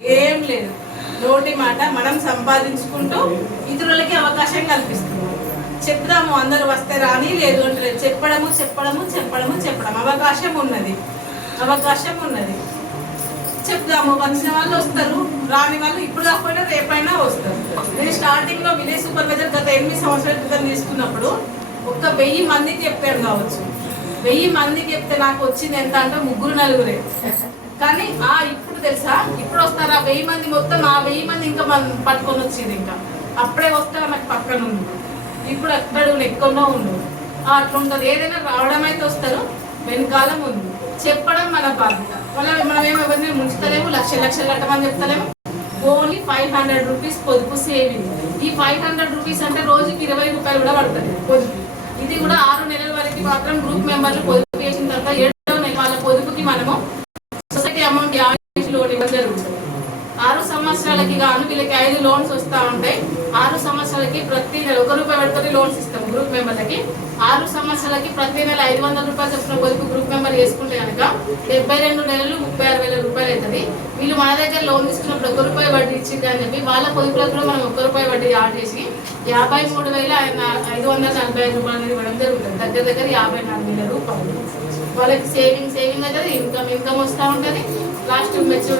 ఏం లేదు, నోటి మాట మనం సంపాదించుకుంటూ ఇతరులకి అవకాశం కల్పిస్తున్నాం. చెప్దాము, అందరూ వస్తే రాని, లేదు అంటే చెప్పడము చెప్పడము చెప్పడము చెప్పడం. అవకాశం ఉన్నది, అవకాశం ఉన్నది, చెప్దాము. వచ్చిన వాళ్ళు వస్తారు, రాని వాళ్ళు ఇప్పుడు కాకపోయినా రేపైనా వస్తారు. నేను స్టార్టింగ్లో విలేజ్ సూపర్వైజర్ గత 8 సంవత్సరాల క్రితం తీసుకున్నప్పుడు 1000 మందికి చెప్పాను కావచ్చు. 1000 మందికి చెప్తే నాకు వచ్చింది ఎంత అంటే 3-4. కానీ ఇప్పుడు తెలుసా, ఇప్పుడు వస్తారు ఆ 1000 మంది మొత్తం, ఆ 1000 మంది ఇంకా పట్టుకొని వచ్చింది. ఇంకా అప్పుడే వస్తారు నాకు పక్కన ఉంది. ఇప్పుడు అక్కడ ఎక్కువలో ఉండదు, అట్లా ఉంటుంది. ఏదైనా రావడం అయితే వస్తారు, వెనకాలం ఉంది. చెప్పడం మన బాధ్యత. మనం ఎవరిని ముంచుతలేము, లక్షలు కట్టమని చెప్తలేము. ఓన్లీ 500 రూపీస్ పొదుపు సేవింగ్. ఈ 500 రూపీస్ అంటే రోజుకి 20 రూపాయలు కూడా పడుతుంది పొదుపు. ఇది కూడా 6 నెలల వరకు మాత్రం గ్రూప్ మెంబర్లు పొదుపు చేసిన తర్వాత 7వ నెల వాళ్ళ పొదుపుకి మనము సొసైటీ అమౌంట్ 50 లోన్ ఇవ్వడం జరుగుతుంది. 6 సంవత్సరాలకి గాను వీళ్ళకి 5 లోన్స్ వస్తూ ఉంటాయి. 6 సంవత్సరాలకి ప్రతి నెల 1 రూపాయి పెట్టుకొని లోన్స్ ఇస్తాం గ్రూప్ మెంబర్లకి. 6 సంవత్సరాలకి ప్రతి నెల 500 రూపాయలు చొప్పున పొదుపు గ్రూప్ మెంబర్ చేసుకుంటే కనుక 72 నెలలు 36,000 రూపాయలు అవుతుంది. వీళ్ళు మన దగ్గర లోన్ తీసుకున్నప్పుడు 1 రూపాయి వడ్డీ ఇచ్చింది అని చెప్పి వాళ్ళ పొదుపులకు కూడా మనం 1 రూపాయి వడ్డీ యాడ్ చేసి 53,545 రూపాయలు అనేది ఇవ్వడం జరుగుతుంది. దగ్గర 54,000 రూపాయలు వాళ్ళకి సేవింగ్ అవుతుంది, ఇన్కమ్ వస్తూ ఉంటుంది. Last mature